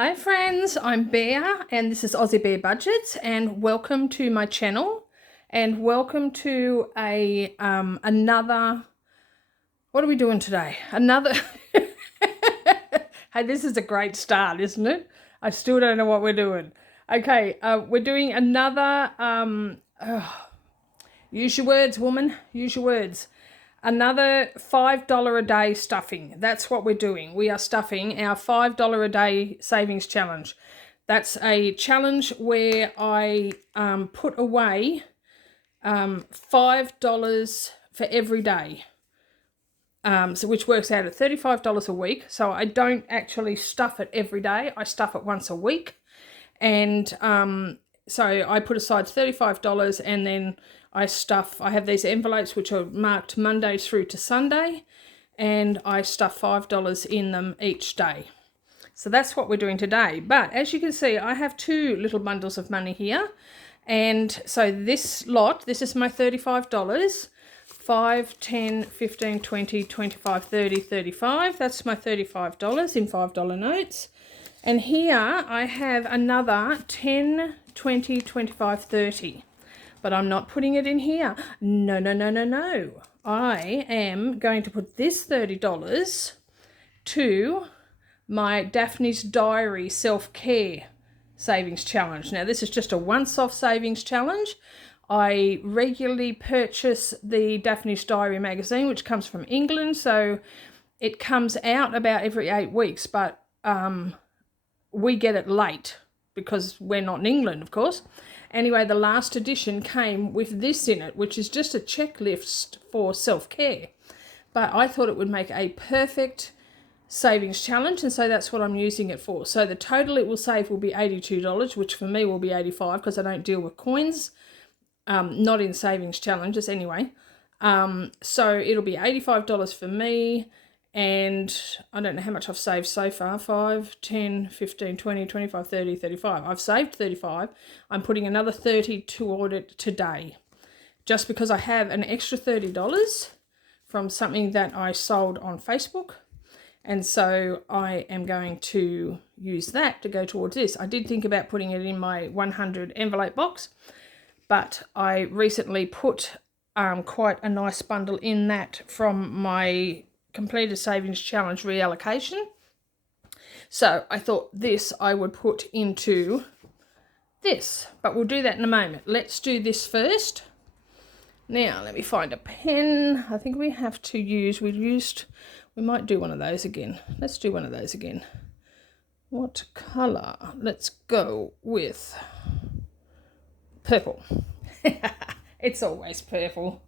Hi friends, I'm Bear and this is Aussiebearbudgets and welcome to my channel and welcome to another, what are we doing today? Another, hey, this is a great start, isn't it? I still don't know what we're doing. Okay, we're doing another, use your words, woman, use your words. Another $5 a day stuffing. That's what we're doing. We are stuffing our $5 a day savings challenge. That's a challenge where I put away $5 for every day, so which works out at $35 a week. So I don't actually stuff it every day. I stuff it once a week. And so I put aside $35 and then I have these envelopes which are marked Monday through to Sunday, and I stuff $5 in them each day. So that's what we're doing today. But as you can see, I have two little bundles of money here. And so this is my $35. 5, 10, 15, 20, 25, 30, 35. That's my $35 in $5 notes. And here I have another 10, 20, 25, 30. But I'm not putting it in here. No, no, no, no, no. I am going to put this $30 to my Daphne's Diary self-care savings challenge. Now, this is just a once-off savings challenge. I regularly purchase the Daphne's Diary magazine, which comes from England. So it comes out about every 8 weeks, but we get it late because we're not in England, of course. Anyway, the last edition came with this in it, which is just a checklist for self-care. But I thought it would make a perfect savings challenge, and so that's what I'm using it for. So the total it will save will be $82, which for me will be $85 because I don't deal with coins, not in savings challenges anyway. So it'll be $85 for me. And I don't know how much I've saved so far. 5, 10, 15, 20, 25, 30, 35. I've saved 35. I'm putting another 30 toward it today. Just because I have an extra $30 from something that I sold on Facebook. And so I am going to use that to go towards this. I did think about putting it in my 100 envelope box. But I recently put quite a nice bundle in that from my completed savings challenge reallocation. So I thought this I would put into this, but we'll do that in a moment. Let's do this first. Now let me find a pen. I think we have to use, we might do one of those again. Let's do one of those again. What colour? Let's go with purple. It's always purple.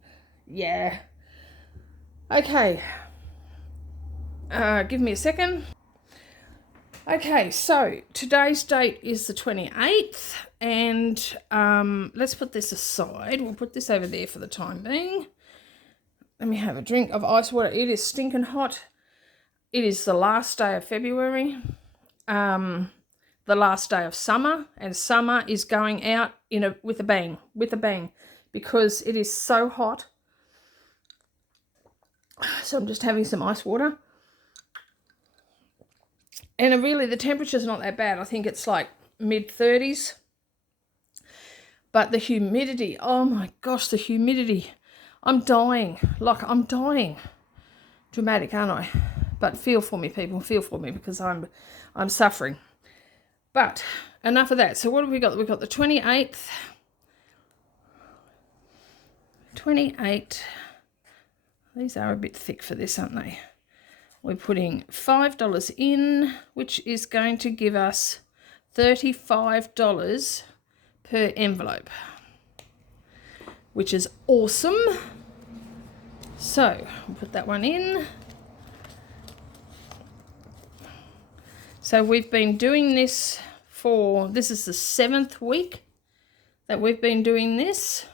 Yeah. Okay. Give me a second. Okay, so today's date is the 28th, and let's put this aside. We'll put this over there for the time being. Let me have a drink of ice water. It is stinking hot. It is the last day of February, the last day of summer, and summer is going out with a bang, because it is so hot. So I'm just having some ice water. And really, the temperature's not that bad. I think it's like mid-30s. But the humidity, oh my gosh, the humidity. I'm dying. Like, I'm dying. Dramatic, aren't I? But feel for me, people. Feel for me, because I'm suffering. But enough of that. So what have we got? We've got the 28th. 28. These are a bit thick for this, aren't they? We're putting $5 in, which is going to give us $35 per envelope, which is awesome. So we'll put that one in. So we've been doing this this is the 7th week that we've been doing this.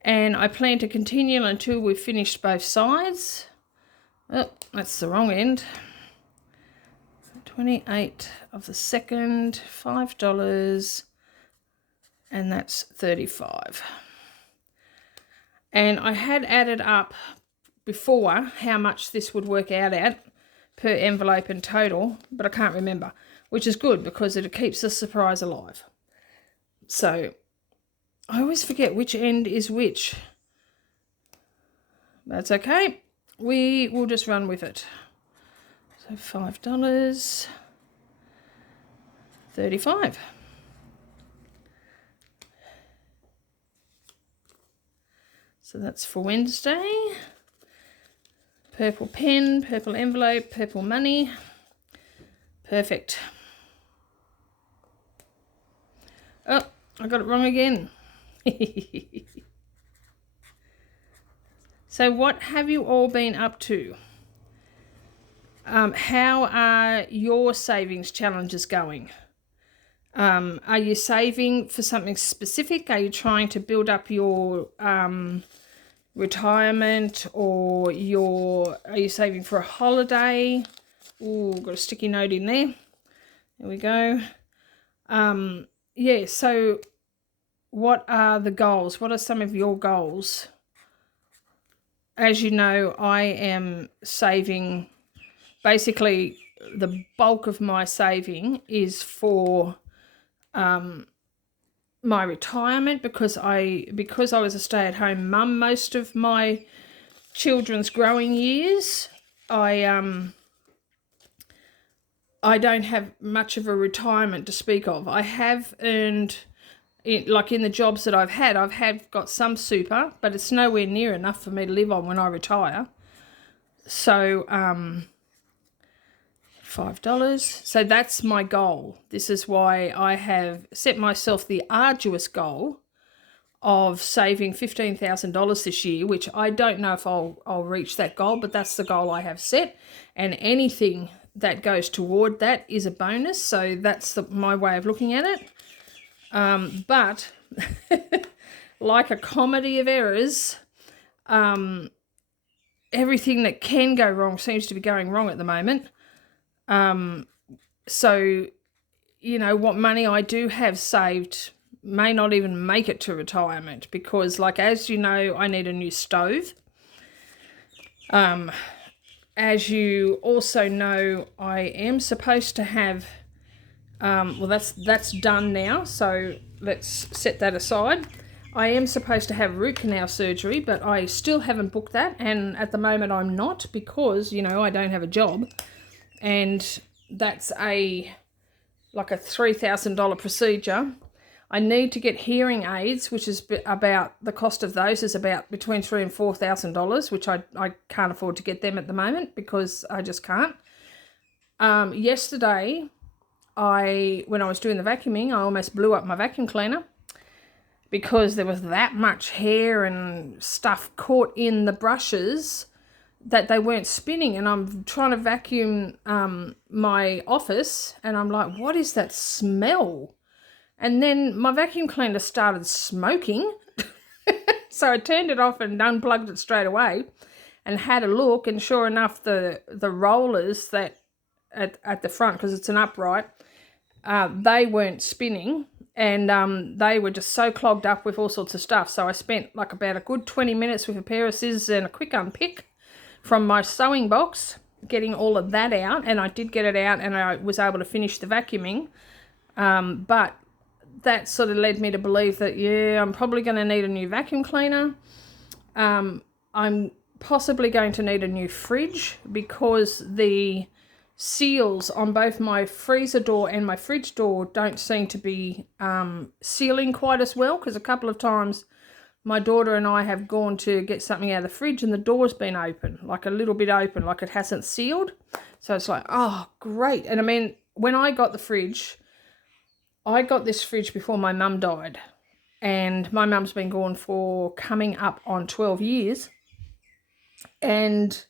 And I plan to continue until we've finished both sides. Oh, that's the wrong end. 28 of the second, $5, and that's 35. And I had added up before how much this would work out at per envelope in total, but I can't remember, which is good because it keeps the surprise alive. So I always forget which end is which. That's okay. We will just run with it. So $5, 35. So that's for Wednesday. Purple pen, purple envelope, purple money. Perfect. Oh, I got it wrong again. So what have you all been up to? How are your savings challenges going? Are you saving for something specific? Are you trying to build up your retirement, or are you saving for a holiday? Ooh, got a sticky note in there. There we go. Yeah, so what are the goals? What are some of your goals? As you know, I am saving, basically the bulk of my saving is for my retirement, because I was a stay-at-home mum most of my children's growing years. I don't have much of a retirement to speak of. I have earned, like in the jobs that I've got some super, but it's nowhere near enough for me to live on when I retire. So $5. So that's my goal. This is why I have set myself the arduous goal of saving $15,000 this year, which I don't know if I'll reach that goal, but that's the goal I have set. And anything that goes toward that is a bonus. So that's my way of looking at it. But like a comedy of errors, everything that can go wrong seems to be going wrong at the moment. So, you know, what money I do have saved may not even make it to retirement, because, like, as you know, I need a new stove. As you also know, I am supposed to have, well, that's done now, so let's set that aside. I am supposed to have root canal surgery, but I still haven't booked that, and at the moment I'm not, because, you know, I don't have a job, and that's like a $3,000 procedure. I need to get hearing aids, which is about, the cost of those is about between $3,000 and $4,000, which I can't afford to get them at the moment, because I just can't. Yesterday, when I was doing the vacuuming, I almost blew up my vacuum cleaner, because there was that much hair and stuff caught in the brushes that they weren't spinning. And I'm trying to vacuum my office, and I'm like, what is that smell? And then my vacuum cleaner started smoking. So I turned it off and unplugged it straight away and had a look, and sure enough, the rollers that at the front, because it's an upright, they weren't spinning, and they were just so clogged up with all sorts of stuff. So I spent like about a good 20 minutes with a pair of scissors and a quick unpick from my sewing box, getting all of that out, and I did get it out, and I was able to finish the vacuuming. But that sort of led me to believe that, yeah, I'm probably going to need a new vacuum cleaner. I'm possibly going to need a new fridge, because the seals on both my freezer door and my fridge door don't seem to be sealing quite as well, because a couple of times my daughter and I have gone to get something out of the fridge and the door's been open, like a little bit open, like it hasn't sealed. So it's like, oh, great. And I mean, when I got this fridge before my mum died, and my mum's been gone for coming up on 12 years, and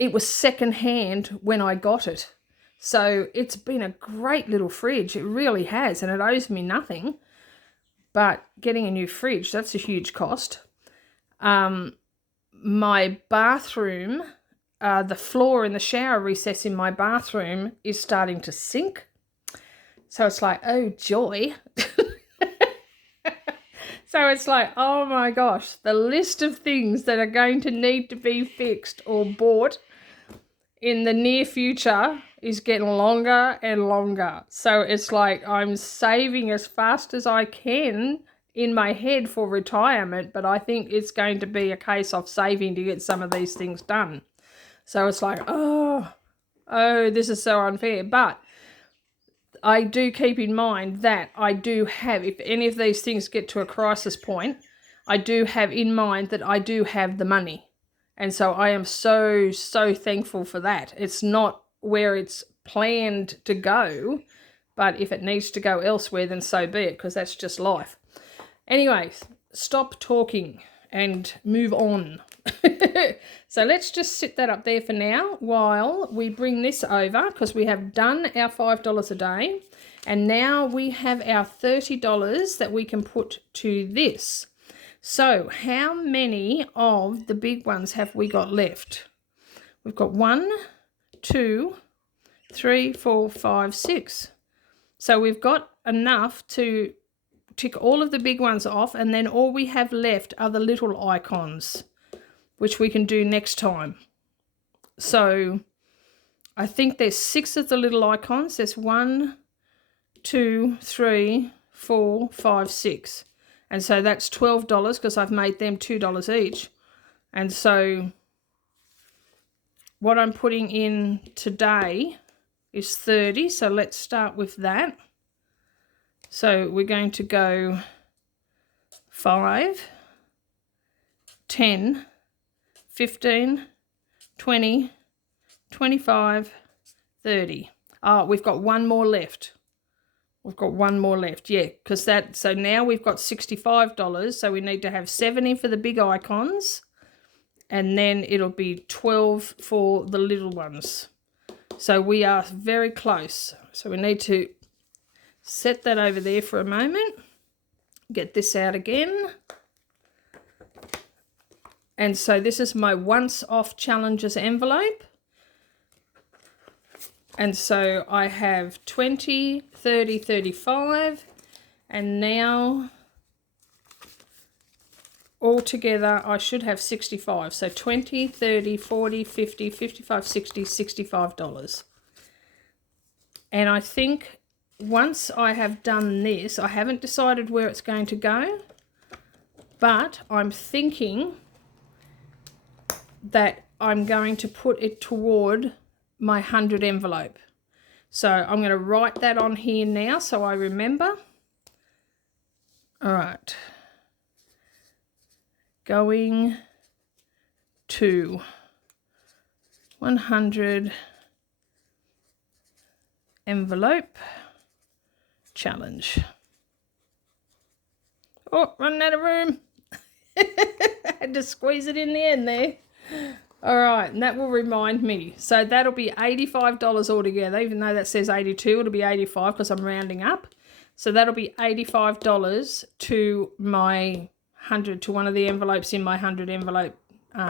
it was secondhand when I got it. So it's been a great little fridge. It really has, and it owes me nothing. But getting a new fridge, that's a huge cost. My bathroom, the floor in the shower recess in my bathroom is starting to sink. So it's like, oh, joy. So it's like, oh my gosh, the list of things that are going to need to be fixed or bought in the near future is getting longer and longer. So it's like I'm saving as fast as I can in my head for retirement, but I think it's going to be a case of saving to get some of these things done. So it's like, oh, this is so unfair. But I do keep in mind that I do have, if any of these things get to a crisis point, I do have in mind that I do have the money. And so I am so, so thankful for that. It's not where it's planned to go, but if it needs to go elsewhere, then so be it, because that's just life. Anyways, stop talking and move on. So let's just sit that up there for now while we bring this over, because we have done our $5 a day, and now we have our $30 that we can put to this. So how many of the big ones have we got left? We've got 1, 2, 3, 4, 5, 6. So we've got enough to tick all of the big ones off, and then all we have left are the little icons, which we can do next time. So I think there's 6 of the little icons. There's 1, 2, 3, 4, 5, 6. And so that's $12 because I've made them $2 each. And so what I'm putting in today is 30. So let's start with that. So we're going to go 5, 10, 15, 20, 25, 30. Oh, we've got one more left. We've got one more left, yeah, because that, so now we've got $65, so we need to have 70 for the big icons, and then it'll be 12 for the little ones. So we are very close. So we need to set that over there for a moment, get this out again. And so this is my once off challenges envelope. And so I have 20, 30, 35, and now altogether I should have 65. So 20, 30, 40, 50, 55, 60, $65. And I think once I have done this, I haven't decided where it's going to go, but I'm thinking that I'm going to put it toward my 100 envelope. So I'm going to write that on here now so I remember. All right. Going to 100 envelope challenge. Oh, running out of room. Had to squeeze it in the end there. All right, and that will remind me. So that'll be $85 altogether, even though that says 82, it'll be 85 because I'm rounding up. So that'll be $85 to my 100, to one of the envelopes in my 100 envelope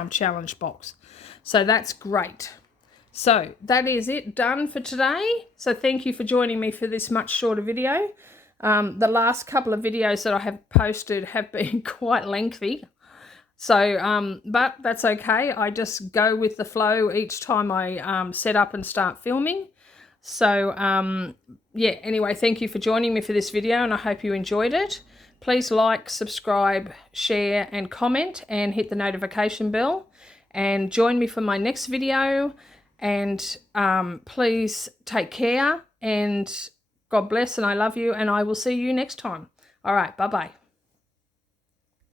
challenge box. So that's great. So that is it, done for today. So thank you for joining me for this much shorter video. The last couple of videos that I have posted have been quite lengthy. So, but that's okay. I just go with the flow each time I set up and start filming. So, yeah, anyway, thank you for joining me for this video, and I hope you enjoyed it. Please like, subscribe, share, and comment, and hit the notification bell. And join me for my next video. And please take care, and God bless, and I love you, and I will see you next time. All right, bye-bye.